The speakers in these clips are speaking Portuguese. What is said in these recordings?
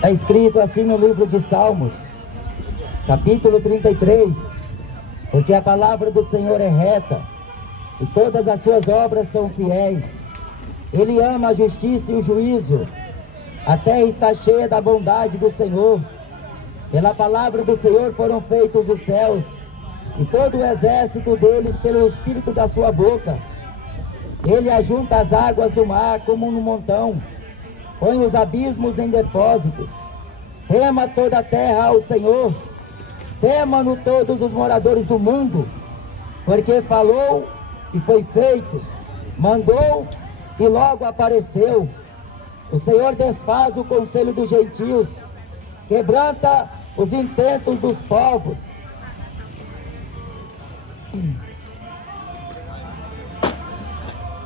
Está escrito assim no livro de Salmos, capítulo 33, porque a palavra do Senhor é reta, e todas as suas obras são fiéis. Ele ama a justiça e o juízo. A terra está cheia da bondade do Senhor. Pela palavra do Senhor foram feitos os céus, e todo o exército deles pelo espírito da sua boca. Ele ajunta as águas do mar como num montão, põe os abismos em depósitos. Tema toda a terra ao Senhor, temam-no todos os moradores do mundo, porque falou e foi feito, mandou e logo apareceu. O Senhor desfaz o conselho dos gentios, quebranta os intentos dos povos.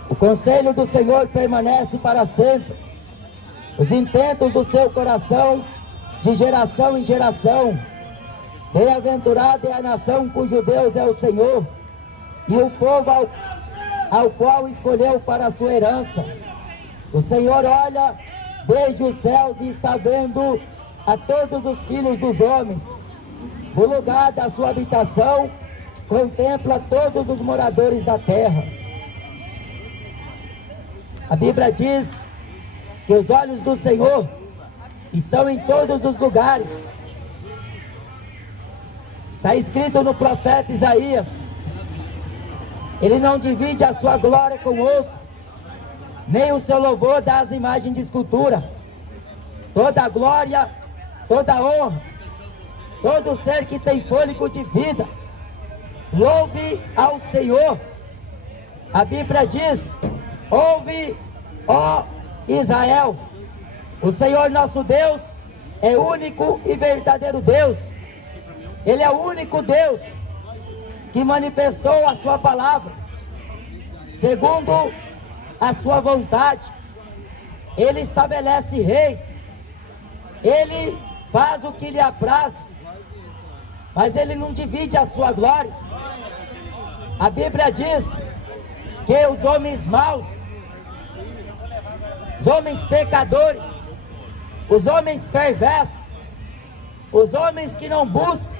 O conselho do Senhor permanece para sempre, os intentos do seu coração de geração em geração. Bem-aventurada é a nação cujo Deus é o Senhor, e o povo ao qual escolheu para a sua herança. O Senhor olha desde os céus e está vendo a todos os filhos dos homens. Do lugar da sua habitação, contempla todos os moradores da terra. A Bíblia diz que os olhos do Senhor estão em todos os lugares. Está escrito no profeta Isaías: ele não divide a sua glória com outro, nem o seu louvor das imagens de escultura. Toda a glória, toda a honra, todo ser que tem fôlego de vida, louve ao Senhor. A Bíblia diz: ouve, ó Israel, o Senhor nosso Deus é único e verdadeiro Deus. Ele é o único Deus que manifestou a sua palavra segundo a sua vontade. Ele estabelece reis, ele faz o que lhe apraz, mas ele não divide a sua glória. A Bíblia diz que os homens maus, os homens pecadores, os homens perversos, os homens que não buscam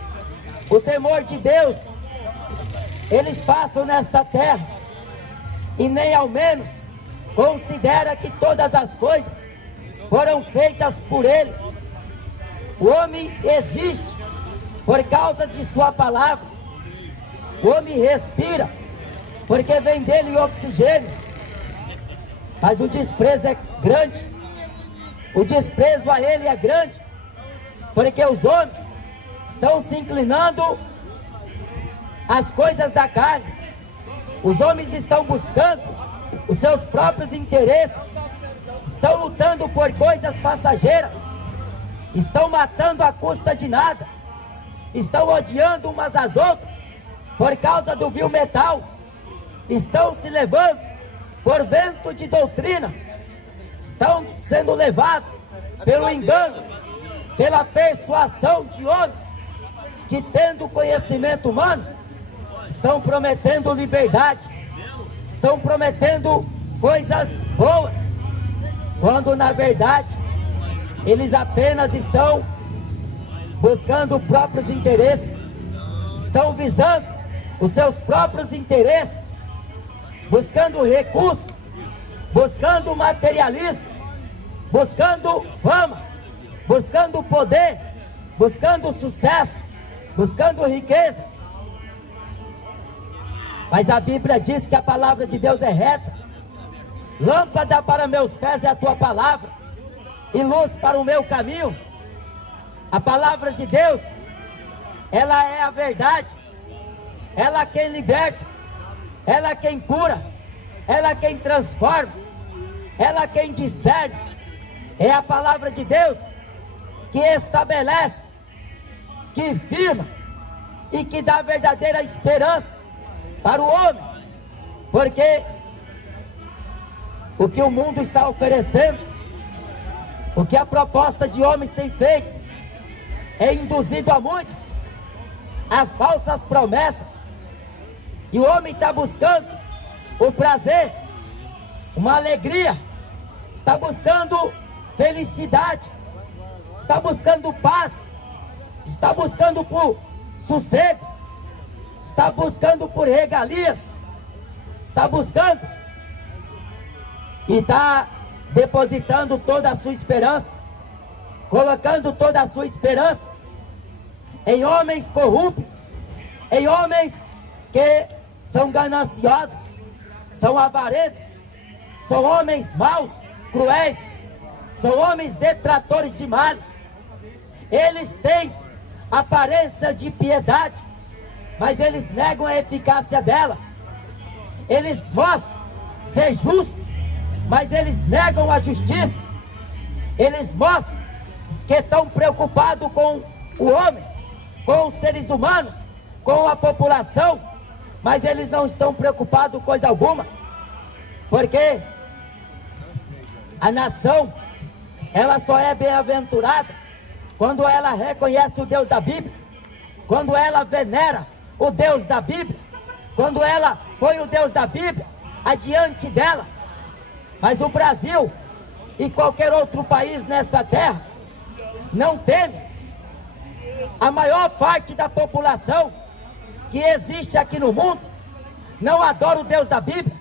o temor de Deus, eles passam nesta terra e nem ao menos considera que todas as coisas foram feitas por Ele. O homem existe por causa de sua palavra. O homem respira porque vem dele o oxigênio. Mas o desprezo é grande. O desprezo a Ele é grande, porque os homens estão se inclinando às coisas da carne. Os homens estão buscando os seus próprios interesses, estão lutando por coisas passageiras, estão matando à custa de nada, estão odiando umas às outras por causa do vil metal, estão se levando por vento de doutrina, estão sendo levados pelo engano, pela persuasão de homens que, tendo conhecimento humano, estão prometendo liberdade, estão prometendo coisas boas, quando na verdade eles apenas estão buscando próprios interesses, estão visando os seus próprios interesses, buscando recurso, buscando materialismo, buscando fama, buscando poder, buscando sucesso, buscando riqueza. Mas a Bíblia diz que a palavra de Deus é reta. Lâmpada para meus pés é a tua palavra, e luz para o meu caminho. A palavra de Deus, ela é a verdade. Ela é quem liberta, ela é quem cura, ela é quem transforma, ela é quem discerne. É a palavra de Deus que estabelece, que firma e que dá verdadeira esperança para o homem, porque o que o mundo está oferecendo, o que a proposta de homens tem feito, é induzido a muitos a falsas promessas, e o homem está buscando o prazer, uma alegria, está buscando felicidade, está buscando paz, está buscando por sossego, está buscando por regalias, está buscando e está depositando toda a sua esperança, colocando toda a sua esperança em homens corruptos, em homens que são gananciosos, são avarentos, são homens maus, cruéis, são homens detratores de males. Eles têm aparência de piedade, mas eles negam a eficácia dela. Eles mostram ser justos, mas eles negam a justiça. Eles mostram que estão preocupados com o homem, com os seres humanos, com a população, mas eles não estão preocupados com coisa alguma, porque a nação, ela só é bem-aventurada quando ela reconhece o Deus da Bíblia, quando ela venera o Deus da Bíblia, quando ela põe o Deus da Bíblia adiante dela. Mas o Brasil e qualquer outro país nesta terra não teme. A maior parte da população que existe aqui no mundo não adora o Deus da Bíblia.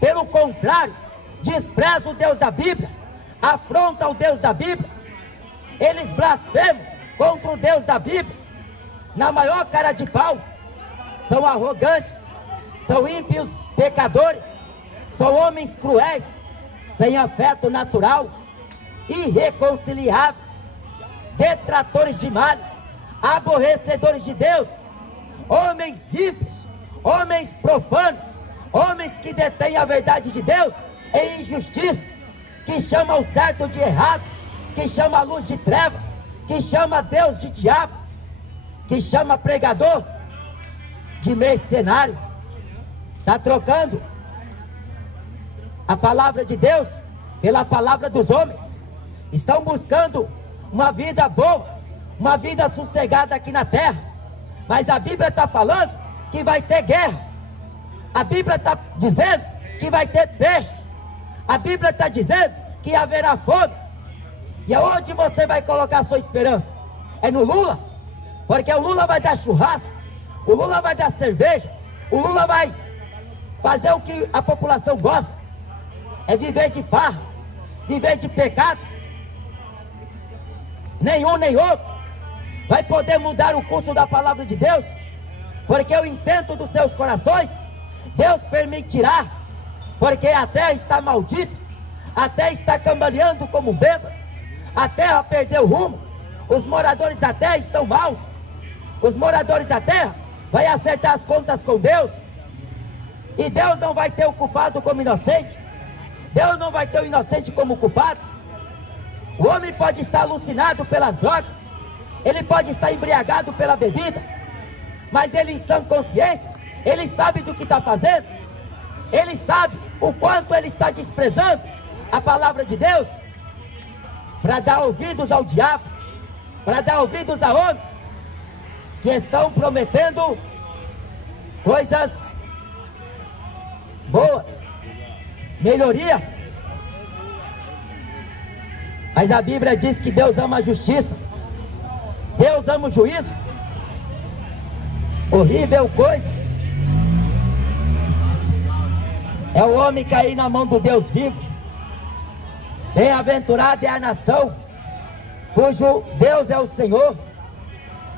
Pelo contrário, despreza o Deus da Bíblia, afronta o Deus da Bíblia. Eles blasfemam contra o Deus da Bíblia na maior cara de pau. São arrogantes, são ímpios pecadores, são homens cruéis, sem afeto natural, irreconciliáveis, detratores de males, aborrecedores de Deus, homens ímpios, homens profanos, homens que detêm a verdade de Deus em injustiça, que chamam o certo de errado, que chama a luz de trevas, que chama Deus de diabo, que chama pregador de mercenário. Está trocando a palavra de Deus pela palavra dos homens. Estão buscando uma vida boa, uma vida sossegada aqui na terra, mas a Bíblia está falando que vai ter guerra. A Bíblia está dizendo que vai ter peste. A Bíblia está dizendo que haverá fome. E aonde você vai colocar a sua esperança? É no Lula? Porque o Lula vai dar churrasco, o Lula vai dar cerveja, o Lula vai fazer o que a população gosta, é viver de farra, viver de pecados. Nenhum nem outro vai poder mudar o curso da palavra de Deus, porque o intento dos seus corações Deus permitirá, porque a terra está maldita, a terra está cambaleando como um bêbado, a terra perdeu o rumo, os moradores da terra estão maus, os moradores da terra vão acertar as contas com Deus, e Deus não vai ter o culpado como inocente, Deus não vai ter o inocente como culpado. O homem pode estar alucinado pelas drogas, ele pode estar embriagado pela bebida, mas ele em sã consciência, ele sabe do que está fazendo, ele sabe o quanto ele está desprezando a palavra de Deus, para dar ouvidos ao diabo, para dar ouvidos a homens que estão prometendo coisas boas, melhoria. Mas a Bíblia diz que Deus ama a justiça, Deus ama o juízo. Horrível coisa é o homem cair na mão do Deus vivo. Bem-aventurada é a nação cujo Deus é o Senhor,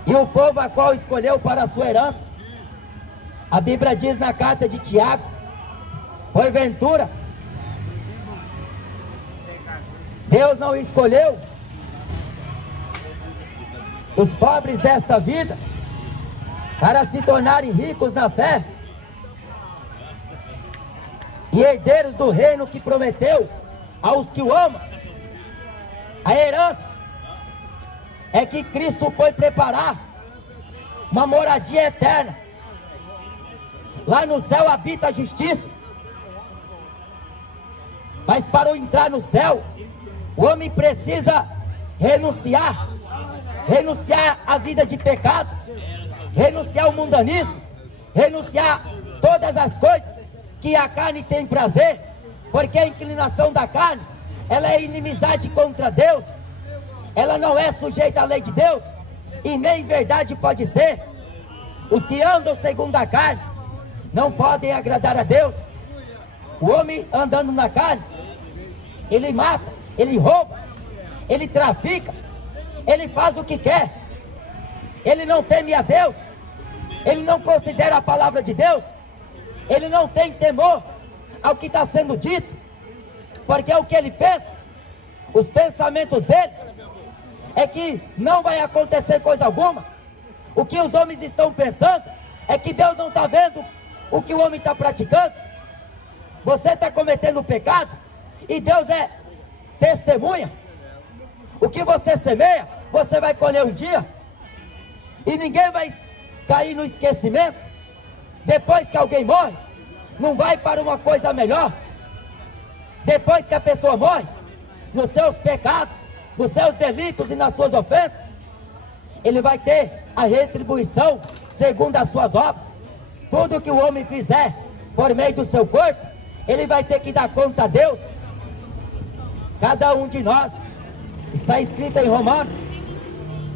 e o povo a qual escolheu para a sua herança. A Bíblia diz na carta de Tiago: porventura Deus não escolheu os pobres desta vida para se tornarem ricos na fé e herdeiros do reino que prometeu aos que o amam? A herança é que Cristo foi preparar uma moradia eterna. Lá no céu habita a justiça, mas para entrar no céu, o homem precisa renunciar à vida de pecados, renunciar ao mundanismo, renunciar todas as coisas que a carne tem prazer, porque a inclinação da carne, ela é inimizade contra Deus. ela não é sujeita à lei de Deus, e nem verdade pode ser. Os que andam segundo a carne não podem agradar a Deus. O homem andando na carne, ele mata, ele rouba, ele trafica, ele faz o que quer, ele não teme a Deus, ele não considera a palavra de Deus, ele não tem temor ao que está sendo dito, porque é o que ele pensa, os pensamentos deles, é que não vai acontecer coisa alguma. O que os homens estão pensando é que Deus não está vendo o que o homem está praticando. Você está cometendo pecado e Deus é testemunha. O que você semeia, você vai colher um dia. E ninguém vai cair no esquecimento. Depois que alguém morre, não vai para uma coisa melhor. Depois que a pessoa morre, nos seus pecados, nos seus delitos e nas suas ofensas, ele vai ter a retribuição segundo as suas obras. Tudo que o homem fizer por meio do seu corpo, ele vai ter que dar conta a Deus. Cada um de nós, está escrito em Romanos,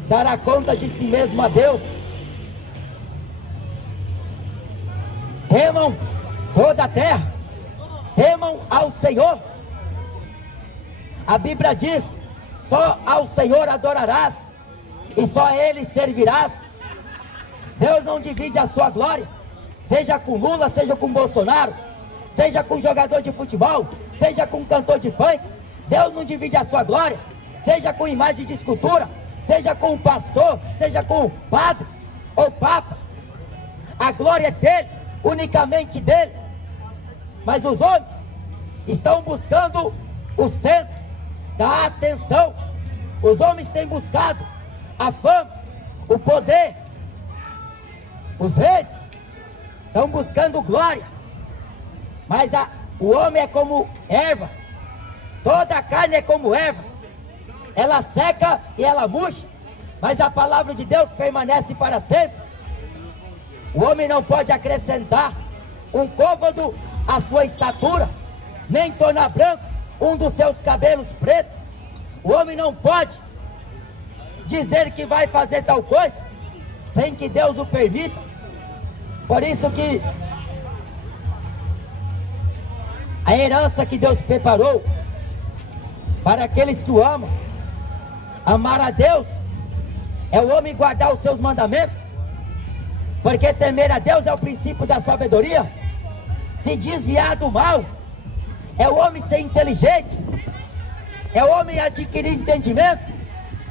dará conta de si mesmo a Deus. Temam toda a terra, temam ao Senhor. A Bíblia diz: só ao Senhor adorarás e só a Ele servirás. Deus não divide a sua glória, seja com Lula, seja com Bolsonaro, seja com jogador de futebol, seja com cantor de funk. Deus não divide a sua glória, seja com imagem de escultura, seja com pastor, seja com padres ou papa. A glória é dele, unicamente dele. Mas os homens estão buscando o centro da atenção. Os homens têm buscado a fama, o poder. Os reis estão buscando glória. Mas o homem é como erva. Toda a carne é como erva. Ela seca e ela murcha, mas a palavra de Deus permanece para sempre. O homem não pode acrescentar um côvado à sua estatura, nem tornar branco um dos seus cabelos pretos. O homem não pode dizer que vai fazer tal coisa sem que Deus o permita. Por isso que a herança que Deus preparou para aqueles que o amam, amar a Deus, é o homem guardar os seus mandamentos, porque temer a Deus é o princípio da sabedoria. Se desviar do mal, é o homem ser inteligente, é o homem adquirir entendimento,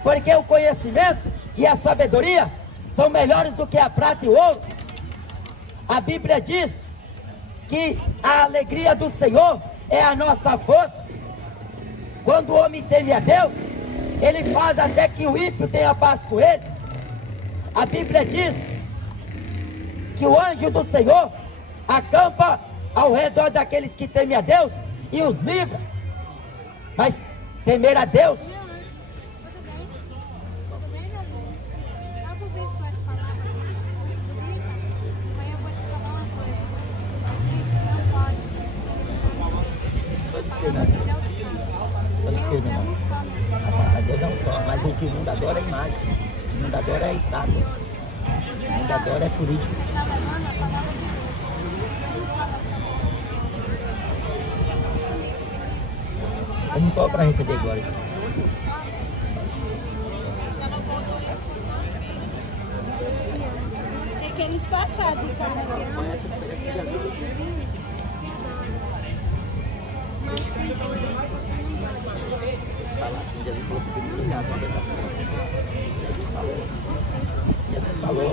porque o conhecimento e a sabedoria são melhores do que a prata e o ouro. A Bíblia diz que a alegria do Senhor é a nossa força. Quando o homem teme a Deus, ele faz até que o ímpio tenha paz com ele. A Bíblia diz que o anjo do Senhor acampa ao redor daqueles que temem a Deus e os livra. Mas temer a Deus a Deus é um só, mas o que o mundo adora é imagem, o mundo adora é estátua, o mundo adora é político. Eu não estou para receber glória. É que eles passaram, cara. Fala assim, Jesus falou que tem que ser uma vez. Jesus falou.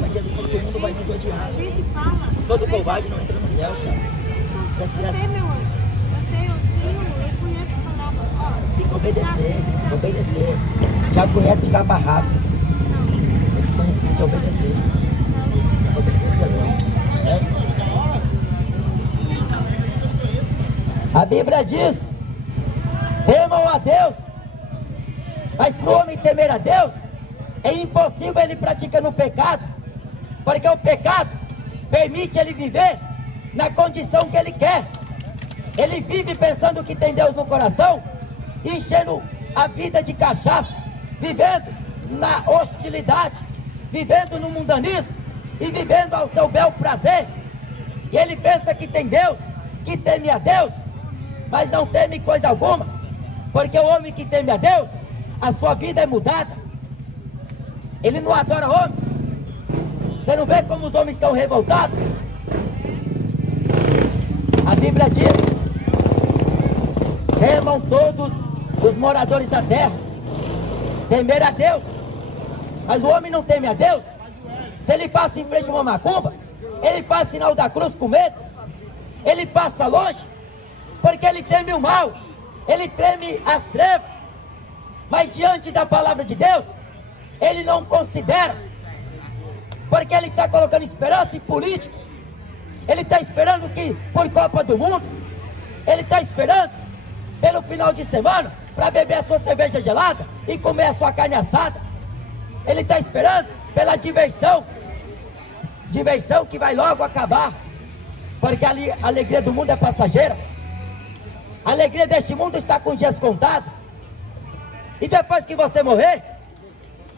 Mas Jesus falou que o mundo vai nos odiar. Todo covarde não entra no céu, Senhor. Você, meu anjo, eu conheço a palavra. Tem que obedecer. Já conhece de capa rápida. Tem que obedecer. Obedecer a Jesus. A Bíblia diz: temam a Deus. Mas para o homem temer a Deus, é impossível ele praticar no pecado, porque o pecado permite ele viver na condição que ele quer. Ele vive pensando que tem Deus no coração, enchendo a vida de cachaça, vivendo na hostilidade, vivendo no mundanismo e vivendo ao seu bel prazer. E ele pensa que tem Deus, que teme a Deus, mas não teme coisa alguma, porque o homem que teme a Deus, a sua vida é mudada. Ele não adora homens. Você não vê como os homens estão revoltados? A Bíblia diz: temam todos os moradores da terra. Temer a Deus. Mas o homem não teme a Deus. Se ele passa em frente a uma macumba, ele faz sinal da cruz com medo. Ele passa longe, porque ele teme o mal. Ele teme as trevas. Mas diante da palavra de Deus, ele não considera, porque ele está colocando esperança em política. Ele está esperando que por Copa do Mundo, ele está esperando pelo final de semana para beber a sua cerveja gelada e comer a sua carne assada. Ele está esperando pela diversão, diversão que vai logo acabar, porque a alegria do mundo é passageira. A alegria deste mundo está com dias contados. E depois que você morrer,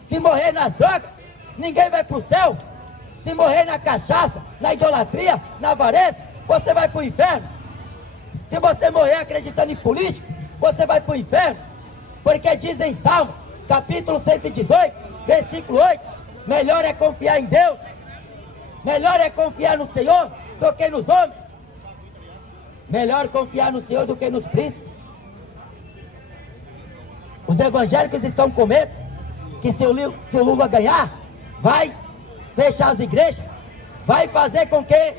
se morrer nas drogas, ninguém vai para o céu. Se morrer na cachaça, na idolatria, na avareza, você vai para o inferno. Se você morrer acreditando em política, você vai para o inferno. Porque diz em Salmos, capítulo 118, versículo 8, melhor é confiar em Deus, melhor é confiar no Senhor do que nos homens. Melhor confiar no Senhor do que nos príncipes. Os evangélicos estão com medo que se o Lula ganhar, vai fechar as igrejas, vai fazer com que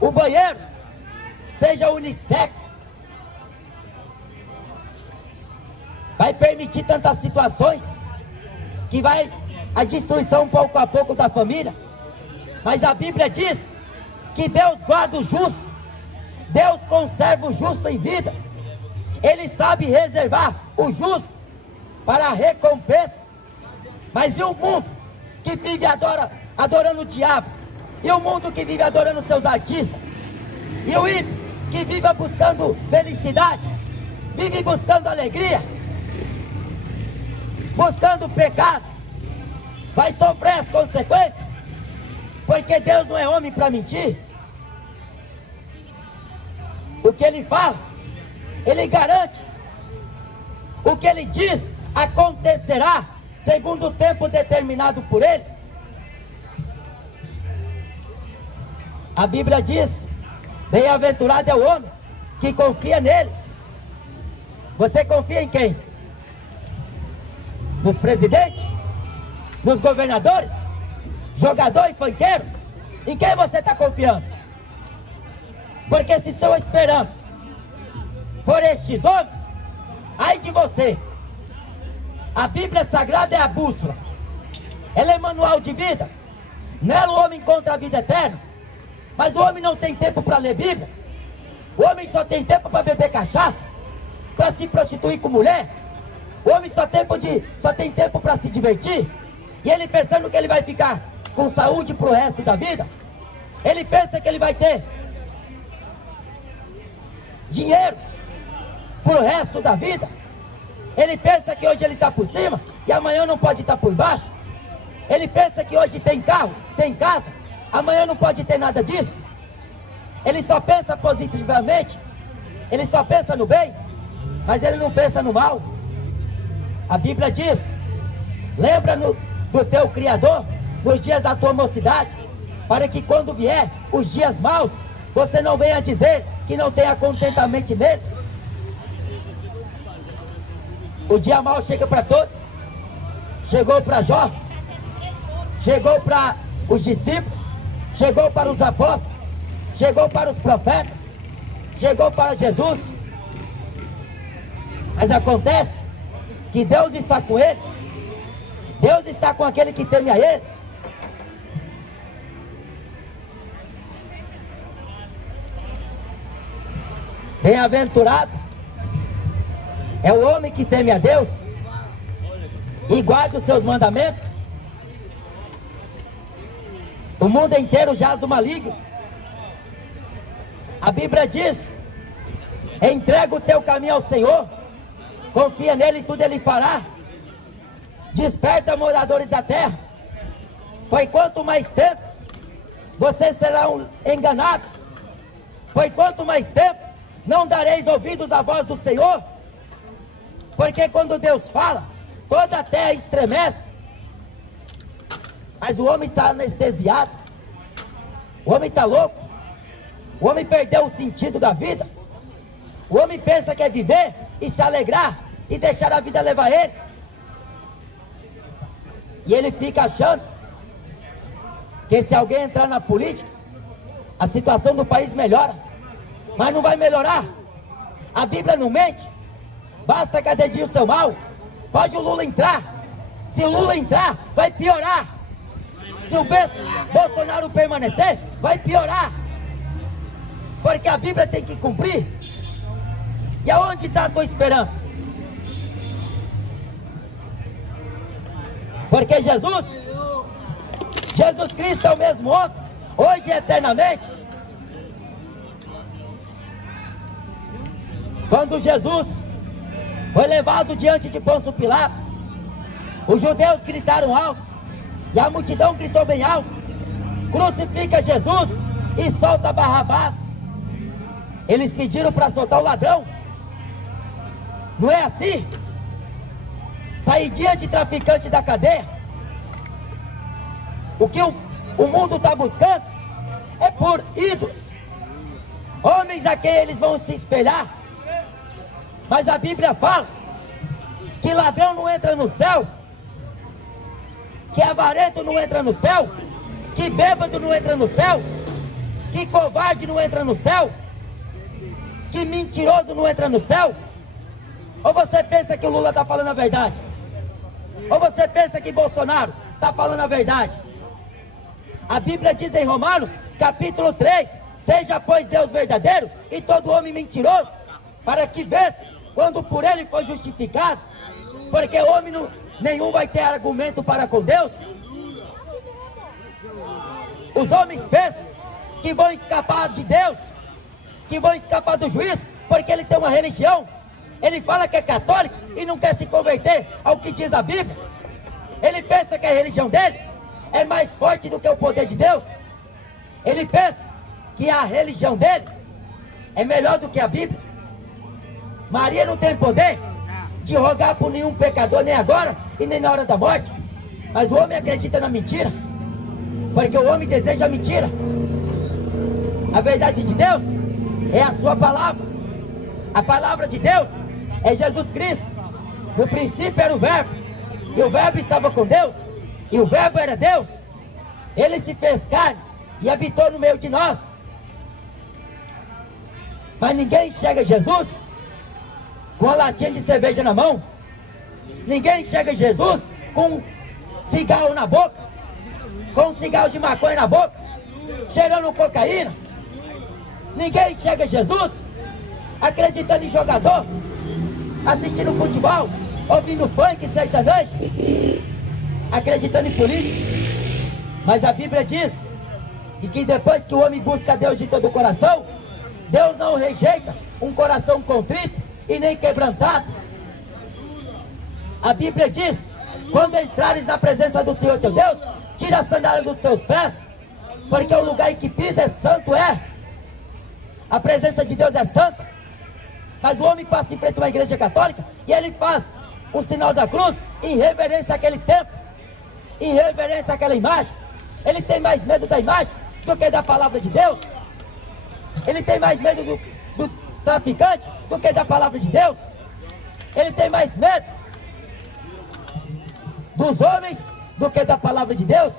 o banheiro seja unissex, vai permitir tantas situações que vai a destruição pouco a pouco da família. Mas a Bíblia diz que Deus guarda o justo, Deus conserva o justo em vida. Ele sabe reservar o justo para a recompensa. Mas e o mundo que vive adorando o diabo? E o mundo que vive adorando seus artistas? E o ímpio que vive buscando felicidade, vive buscando alegria, buscando pecado, vai sofrer as consequências, porque Deus não é homem para mentir. O que ele fala, ele garante. O que ele diz acontecerá segundo o tempo determinado por ele. A Bíblia diz: bem-aventurado é o homem que confia nele. Você confia em quem? Nos presidentes? Nos governadores? Jogador e funkeiro? Em quem você está confiando? Porque se sua esperança for estes homens, ai de você. A Bíblia Sagrada é a bússola, ela é manual de vida. Nela o homem encontra a vida eterna. Mas o homem não tem tempo para ler Bíblia. O homem só tem tempo para beber cachaça, para se prostituir com mulher. O homem só tem tempo para se divertir. E ele pensando que ele vai ficar com saúde pro resto da vida. Ele pensa que ele vai ter dinheiro pro resto da vida. Ele pensa que hoje ele está por cima e amanhã não pode estar por baixo. Ele pensa que hoje tem carro, tem casa, amanhã não pode ter nada disso. Ele só pensa positivamente, ele só pensa no bem, mas ele não pensa no mal. A Bíblia diz: lembra do teu Criador nos dias da tua mocidade, para que quando vier os dias maus, você não venha dizer que não tenha contentamento neles. O dia mau chega para todos. Chegou para Jó, chegou para os discípulos, chegou para os apóstolos, chegou para os profetas, chegou para Jesus. Mas acontece que Deus está com eles. Deus está com aquele que teme a Ele. Bem-aventurado é o homem que teme a Deus e guarda os seus mandamentos. O mundo inteiro jaz do maligno. A Bíblia diz: entrega o teu caminho ao Senhor Confia nele e tudo ele fará. Desperta, moradores da terra, pois quanto mais tempo vocês serão enganados, pois quanto mais tempo não dareis ouvidos à voz do Senhor, porque quando Deus fala, toda a terra estremece. Mas o homem está anestesiado, o homem está louco, o homem perdeu o sentido da vida, o homem pensa que é viver e se alegrar e deixar a vida levar ele, e ele fica achando que se alguém entrar na política, a situação do país melhora, mas não vai melhorar. A Bíblia não mente, basta que dedinho o seu mal. Pode o Lula entrar, se o Lula entrar, vai piorar. Se o Bolsonaro permanecer, vai piorar, porque a Bíblia tem que cumprir. E aonde está a tua esperança? Porque Jesus Cristo é o mesmo ontem, hoje e eternamente. Quando Jesus foi levado diante de Pôncio Pilato, os judeus gritaram alto, e a multidão gritou bem alto: crucifica Jesus e solta Barrabás. Eles pediram para soltar o ladrão. Não é assim? Saída de traficante da cadeia. O que o mundo está buscando é por ídolos, homens a quem eles vão se espelhar. Mas a Bíblia fala que ladrão não entra no céu, que avarento não entra no céu, que bêbado não entra no céu, que covarde não entra no céu, que mentiroso não entra no céu. Ou você pensa que o Lula está falando a verdade? Ou você pensa que Bolsonaro está falando a verdade? A Bíblia diz em Romanos, capítulo 3, seja pois Deus verdadeiro e todo homem mentiroso, para que vês quando por ele for justificado, porque homem nenhum vai ter argumento para com Deus. Os homens pensam que vão escapar de Deus, que vão escapar do juízo, porque ele tem uma religião. Ele fala que é católico e não quer se converter ao que diz a Bíblia. Ele pensa que a religião dele é mais forte do que o poder de Deus. Ele pensa que a religião dele é melhor do que a Bíblia. Maria não tem poder de rogar por nenhum pecador, nem agora e nem na hora da morte. Mas o homem acredita na mentira, porque o homem deseja a mentira. A verdade de Deus é a sua palavra. A palavra de Deus é Jesus Cristo. No princípio era o Verbo, e o Verbo estava com Deus, e o Verbo era Deus. Ele se fez carne e habitou no meio de nós. Mas ninguém enxerga Jesus com a latinha de cerveja na mão. Ninguém enxerga Jesus com um cigarro na boca, com um cigarro de maconha na boca, cheirando cocaína. Ninguém enxerga Jesus acreditando em jogador, assistindo futebol, ouvindo funk sertanejo, acreditando em política. Mas a Bíblia diz que depois que o homem busca Deus de todo o coração, Deus não rejeita um coração contrito e nem quebrantado. A Bíblia diz: quando entrares na presença do Senhor teu Deus, tira a sandália dos teus pés, porque o lugar em que pisa é santo. A presença de Deus é santa. Mas o homem passa em frente a uma igreja católica e ele faz o sinal da cruz em reverência àquele templo, em reverência àquela imagem. Ele tem mais medo da imagem do que da palavra de Deus. Ele tem mais medo do traficante do que da palavra de Deus. Ele tem mais medo dos homens do que da palavra de Deus.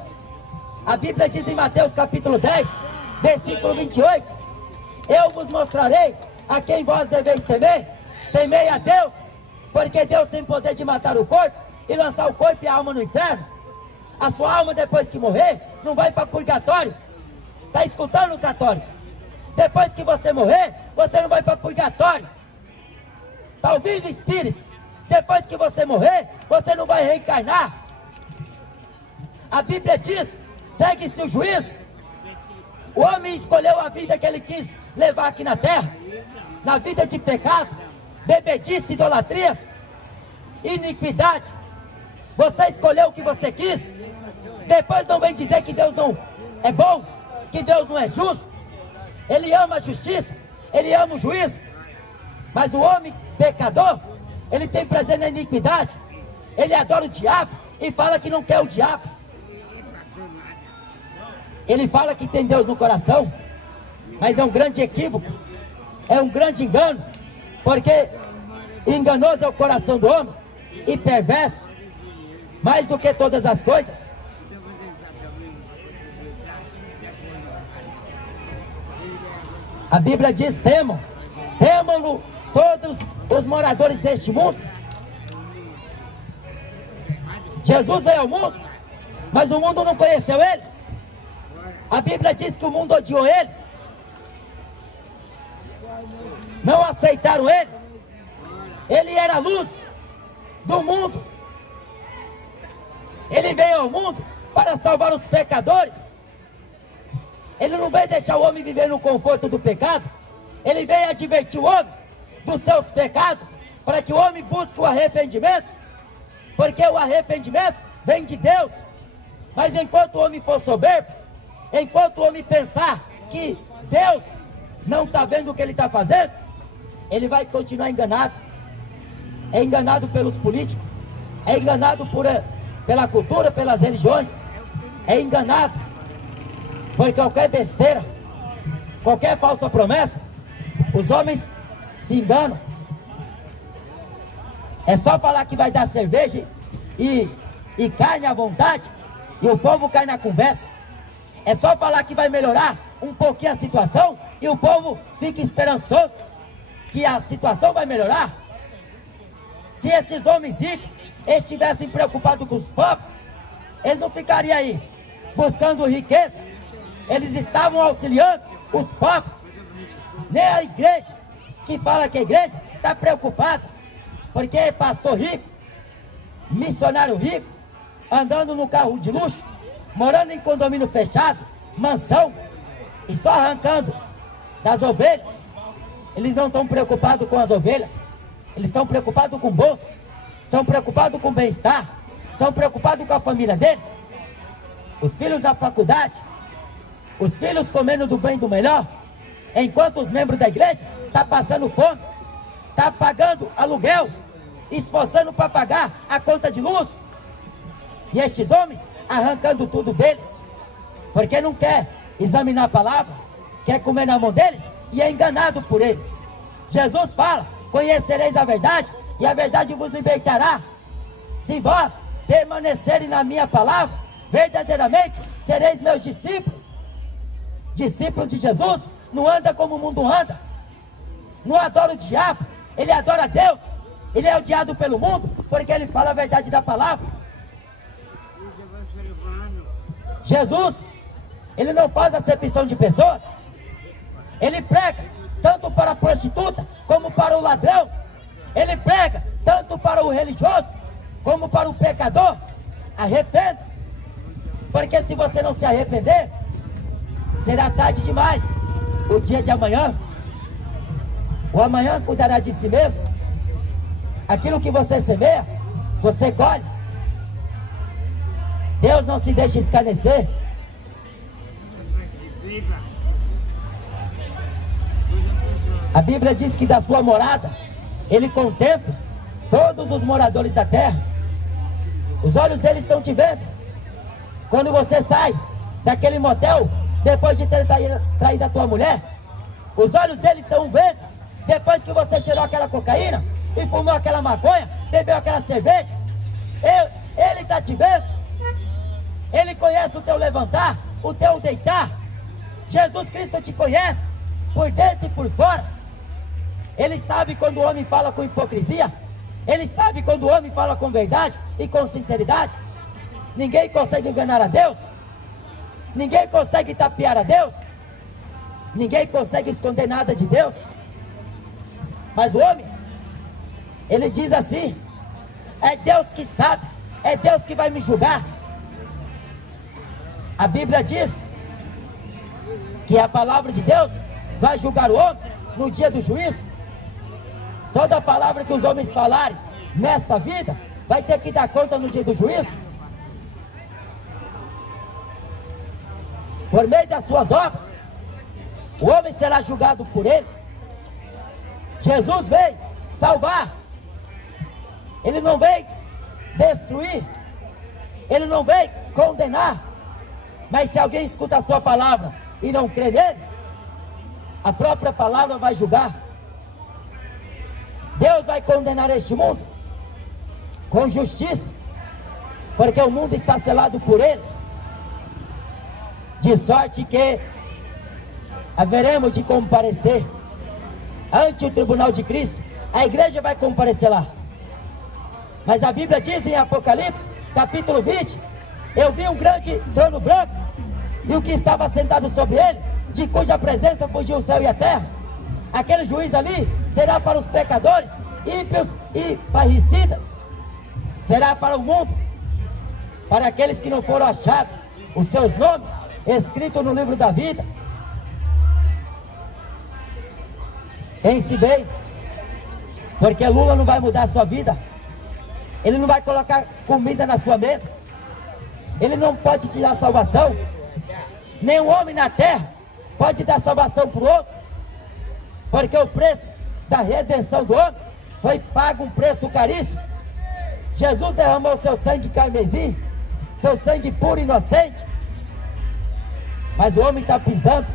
A Bíblia diz em Mateus capítulo 10, versículo 28: eu vos mostrarei a quem vós deveis temer. Temei a Deus, porque Deus tem poder de matar o corpo e lançar o corpo e a alma no inferno. A sua alma, depois que morrer, não vai para purgatório. Está escutando, católico? Depois que você morrer, você não vai para purgatório. Está ouvindo, espírito? Depois que você morrer, você não vai reencarnar. A Bíblia diz: segue-se o juízo. O homem escolheu a vida que ele quis levar aqui na terra, na vida de pecado, bebedice, idolatrias, iniquidade. Você escolheu o que você quis. Depois não vem dizer que Deus não é bom, que Deus não é justo. Ele ama a justiça, Ele ama o juízo. Mas o homem pecador, ele tem prazer na iniquidade. Ele adora o diabo e fala que não quer o diabo. Ele fala que tem Deus no coração, mas é um grande equívoco, é um grande engano, porque enganoso é o coração do homem e perverso, mais do que todas as coisas. A Bíblia diz: temam-no todos os moradores deste mundo. Jesus veio ao mundo, mas o mundo não conheceu Ele. A Bíblia diz que o mundo odiou Ele, não aceitaram Ele. Ele era a luz do mundo. Ele veio ao mundo para salvar os pecadores. Ele não veio deixar o homem viver no conforto do pecado. Ele veio advertir o homem dos seus pecados, para que o homem busque o arrependimento, porque o arrependimento vem de Deus. Mas enquanto o homem for soberbo, enquanto o homem pensar que Deus não está vendo o que ele está fazendo, ele vai continuar enganado. É enganado pelos políticos, é enganado pela cultura, pelas religiões, é enganado por qualquer besteira, qualquer falsa promessa. Os homens se enganam. É só falar que vai dar cerveja e carne à vontade, e o povo cai na conversa. É só falar que vai melhorar um pouquinho a situação, e o povo fica esperançoso que a situação vai melhorar. Se esses homens ricos estivessem preocupados com os pobres, eles não ficariam aí buscando riqueza. Eles estavam auxiliando os pobres. Nem a igreja, que fala que a igreja está preocupada, porque é pastor rico, missionário rico, andando no carro de luxo, morando em condomínio fechado, mansão, e só arrancando das ovelhas. Eles não estão preocupados com as ovelhas. Eles estão preocupados com o bolso, estão preocupados com o bem-estar, estão preocupados com a família deles. Os filhos da faculdade, os filhos comendo do bem e do melhor, enquanto os membros da igreja estão passando fome, estão pagando aluguel, esforçando para pagar a conta de luz. E estes homens arrancando tudo deles, porque não quer examinar a palavra, quer comer na mão deles e é enganado por eles. Jesus fala: conhecereis a verdade e a verdade vos libertará. Se vós permanecerem na minha palavra, verdadeiramente sereis meus discípulos. Discípulo de Jesus não anda como o mundo anda, não adora o diabo, ele adora Deus. Ele é odiado pelo mundo porque ele fala a verdade da palavra. Jesus, ele não faz acepção de pessoas. Ele prega tanto para a prostituta como para o ladrão. Ele prega tanto para o religioso como para o pecador. Arrependa, porque se você não se arrepender, será tarde demais. O dia de amanhã, o amanhã cuidará de si mesmo. Aquilo que você semeia, você colhe. Deus não se deixa escarnecer. A Bíblia diz que da sua morada Ele contempla todos os moradores da terra. Os olhos dele estão te vendo. Quando você sai daquele motel, depois de ter traído a tua mulher, os olhos dele estão vendo. Depois que você cheirou aquela cocaína e fumou aquela maconha, bebeu aquela cerveja, ele está te vendo. Ele conhece o teu levantar, o teu deitar. Jesus Cristo te conhece por dentro e por fora. Ele sabe quando o homem fala com hipocrisia. Ele sabe quando o homem fala com verdade e com sinceridade. Ninguém consegue enganar a Deus. Ninguém consegue tapear a Deus. Ninguém consegue esconder nada de Deus. Mas o homem, ele diz assim: é Deus que sabe, é Deus que vai me julgar. A Bíblia diz que a palavra de Deus vai julgar o homem no dia do juízo. Toda palavra que os homens falarem nesta vida, vai ter que dar conta no dia do juízo. Por meio das suas obras, o homem será julgado por ele. Jesus veio salvar. Ele não veio destruir. Ele não veio condenar. Mas se alguém escuta a sua palavra e não crê nele, a própria palavra vai julgar. Deus vai condenar este mundo com justiça, porque o mundo está selado por ele, de sorte que haveremos de comparecer ante o tribunal de Cristo. A igreja vai comparecer lá. Mas a Bíblia diz em Apocalipse, capítulo 20, eu vi um grande trono branco, e o que estava sentado sobre ele, de cuja presença fugiu o céu e a terra. Aquele juiz ali será para os pecadores, ímpios e parricidas. Será para o mundo, para aqueles que não foram achados os seus nomes escritos no livro da vida. Pense bem, porque Lula não vai mudar a sua vida. Ele não vai colocar comida na sua mesa. Ele não pode te dar salvação. Nenhum homem na terra pode dar salvação para o outro, porque o preço da redenção do homem foi pago um preço caríssimo. Jesus derramou seu sangue carmesim, seu sangue puro e inocente, mas o homem está pisando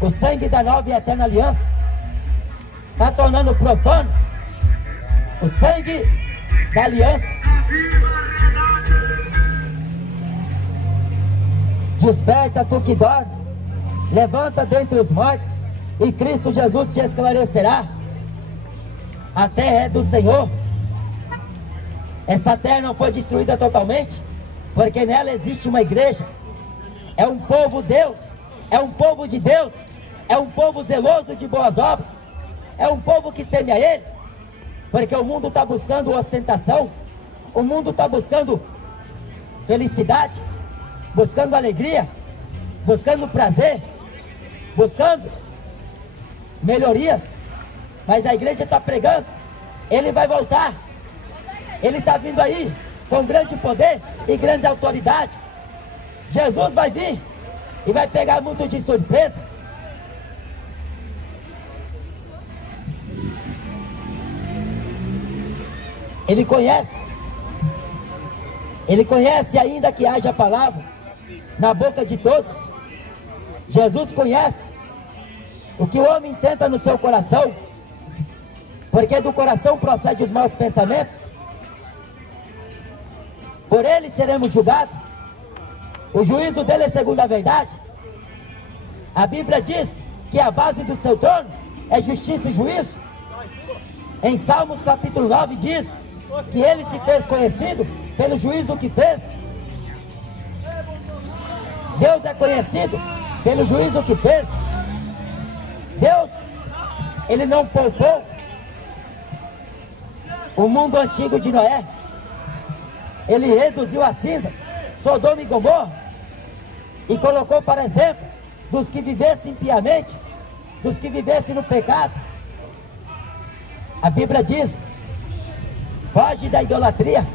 o sangue da nova e eterna aliança, está tornando profano o sangue da aliança. Desperta, tu que dorme, levanta dentre os mortos, e Cristo Jesus te esclarecerá. A terra é do Senhor. Essa terra não foi destruída totalmente, porque nela existe uma igreja. É um povo Deus, é um povo de Deus, é um povo zeloso de boas obras, é um povo que teme a Ele, porque o mundo está buscando ostentação, o mundo está buscando felicidade, buscando alegria, buscando prazer, buscando melhorias. Mas a igreja está pregando, Ele vai voltar, Ele está vindo aí com grande poder e grande autoridade. Jesus vai vir e vai pegar muitos de surpresa. Ele conhece ainda que haja palavra na boca de todos. Jesus conhece o que o homem tenta no seu coração, porque do coração procede os maus pensamentos. Por ele seremos julgados. O juízo dele é segundo a verdade. A Bíblia diz que a base do seu trono é justiça e juízo. Em Salmos capítulo 9 diz que ele se fez conhecido pelo juízo que fez. Deus é conhecido pelo juízo que fez. Deus, Ele não poupou o mundo antigo de Noé. Ele reduziu a cinzas Sodoma e Gomorra e colocou para exemplo dos que vivessem impiamente, dos que vivessem no pecado. A Bíblia diz: foge da idolatria,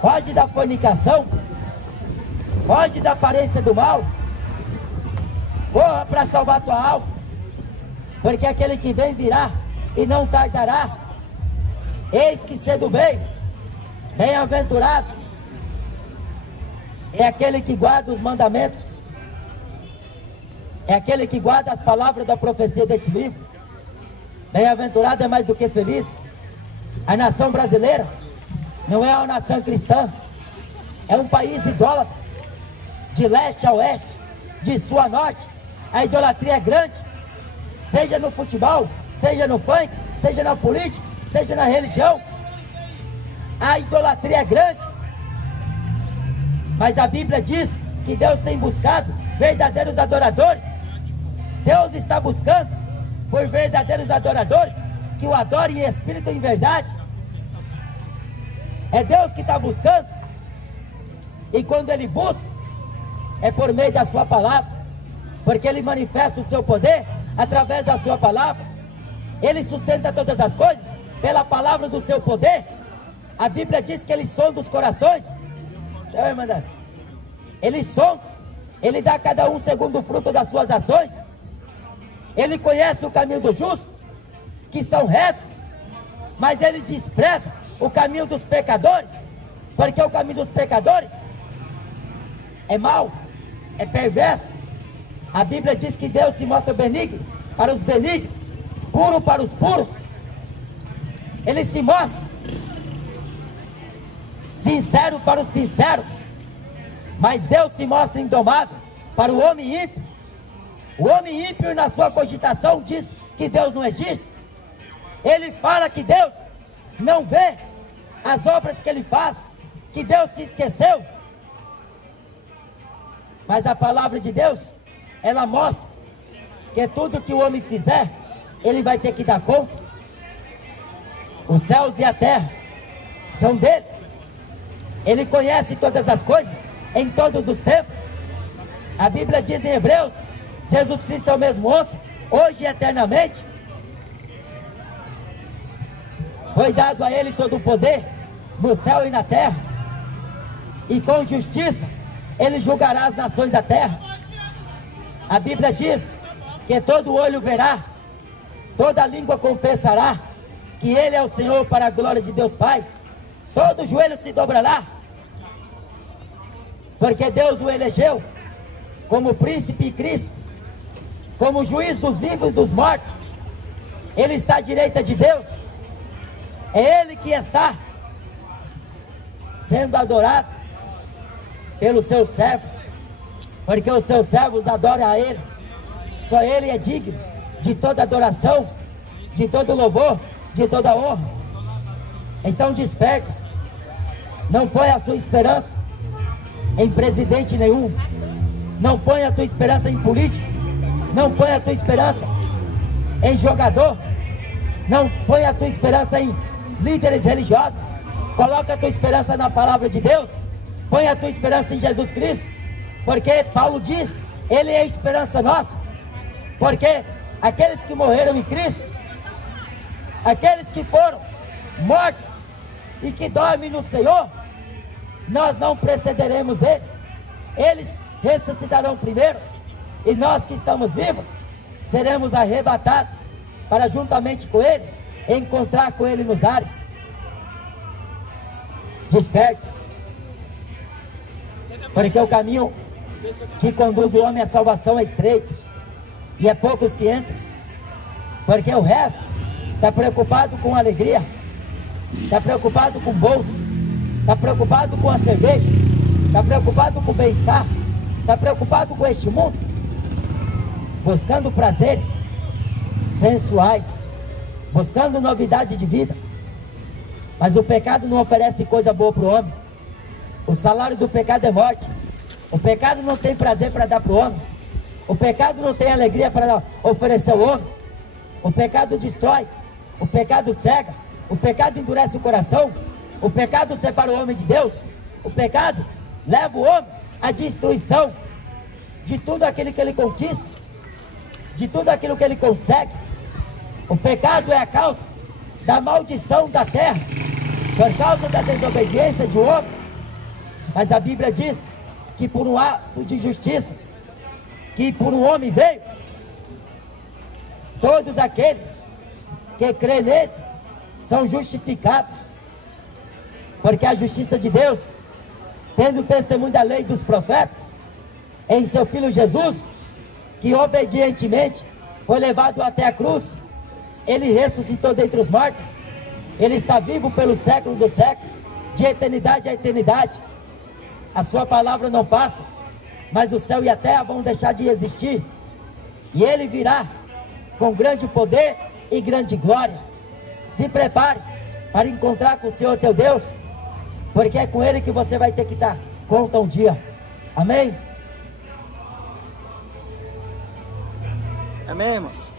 foge da fornicação, foge da aparência do mal, corra para salvar tua alma, porque aquele que vem virá e não tardará. Eis que cedo vem, bem-aventurado é aquele que guarda os mandamentos, é aquele que guarda as palavras da profecia deste livro. Bem-aventurado é mais do que feliz. A nação brasileira não é uma nação cristã, é um país idólatra, de leste a oeste, de sul a norte. A idolatria é grande, seja no futebol, seja no funk, seja na política, seja na religião. A idolatria é grande, mas a Bíblia diz que Deus tem buscado verdadeiros adoradores. Deus está buscando por verdadeiros adoradores que o adorem em espírito e em verdade. É Deus que está buscando, e quando Ele busca é por meio da sua palavra, porque Ele manifesta o seu poder através da sua palavra. Ele sustenta todas as coisas pela palavra do seu poder. A Bíblia diz que Ele sonda os corações. Senhor, irmã, Ele sonda, Ele dá a cada um segundo o fruto das suas ações. Ele conhece o caminho do justo, que são retos, mas Ele despreza o caminho dos pecadores, porque o caminho dos pecadores é mau, é perverso. A Bíblia diz que Deus se mostra benigno para os benignos, puro para os puros. Ele se mostra sincero para os sinceros, mas Deus se mostra indomável para o homem ímpio. O homem ímpio, na sua cogitação, diz que Deus não existe. Ele fala que Deus não vê as obras que Ele faz, que Deus se esqueceu. Mas a palavra de Deus, ela mostra que tudo que o homem fizer, ele vai ter que dar conta. Os céus e a terra são dele. Ele conhece todas as coisas, em todos os tempos. A Bíblia diz em Hebreus, Jesus Cristo é o mesmo ontem, hoje e eternamente. Foi dado a Ele todo o poder, no céu e na terra. E com justiça, Ele julgará as nações da terra. A Bíblia diz que todo olho verá, toda língua confessará que Ele é o Senhor, para a glória de Deus Pai. Todo joelho se dobrará, porque Deus o elegeu como príncipe e Cristo, como juiz dos vivos e dos mortos. Ele está à direita de Deus. É Ele que está sendo adorado pelos seus servos, porque os seus servos adoram a Ele. Só Ele é digno de toda adoração, de todo louvor, de toda honra. Então desperta. Não põe a sua esperança em presidente nenhum. Não põe a tua esperança em político. Não põe a tua esperança em jogador. Não põe a tua esperança em líderes religiosos. Coloca a tua esperança na palavra de Deus. Põe a tua esperança em Jesus Cristo, porque Paulo diz, Ele é a esperança nossa. Porque aqueles que morreram em Cristo, aqueles que foram mortos e que dormem no Senhor, nós não precederemos Ele. Eles ressuscitarão primeiro, e nós que estamos vivos seremos arrebatados para juntamente com Ele encontrar com Ele nos ares. Desperta, porque o caminho que conduz o homem à salvação é estreito, e é poucos que entram, porque o resto está preocupado com alegria, está preocupado com bolsa, está preocupado com a cerveja, está preocupado com o bem-estar, está preocupado com este mundo, buscando prazeres sensuais, buscando novidade de vida. Mas o pecado não oferece coisa boa para o homem. O salário do pecado é morte. O pecado não tem prazer para dar para o homem. O pecado não tem alegria para oferecer ao homem. O pecado destrói. O pecado cega. O pecado endurece o coração. O pecado separa o homem de Deus. O pecado leva o homem à destruição de tudo aquilo que ele conquista, de tudo aquilo que ele consegue. O pecado é a causa da maldição da terra, por causa da desobediência de homem. Mas a Bíblia diz que por um ato de justiça, que por um homem veio, todos aqueles que crêem nele são justificados, porque a justiça de Deus, tendo o testemunho da lei e dos profetas, em seu Filho Jesus, que obedientemente foi levado até a cruz, ele ressuscitou dentre os mortos, ele está vivo pelos séculos dos séculos, de eternidade a eternidade. A sua palavra não passa, mas o céu e a terra vão deixar de existir, e ele virá com grande poder e grande glória. Se prepare para encontrar com o Senhor teu Deus, porque é com Ele que você vai ter que dar conta um dia. Amém? Amém, irmãos?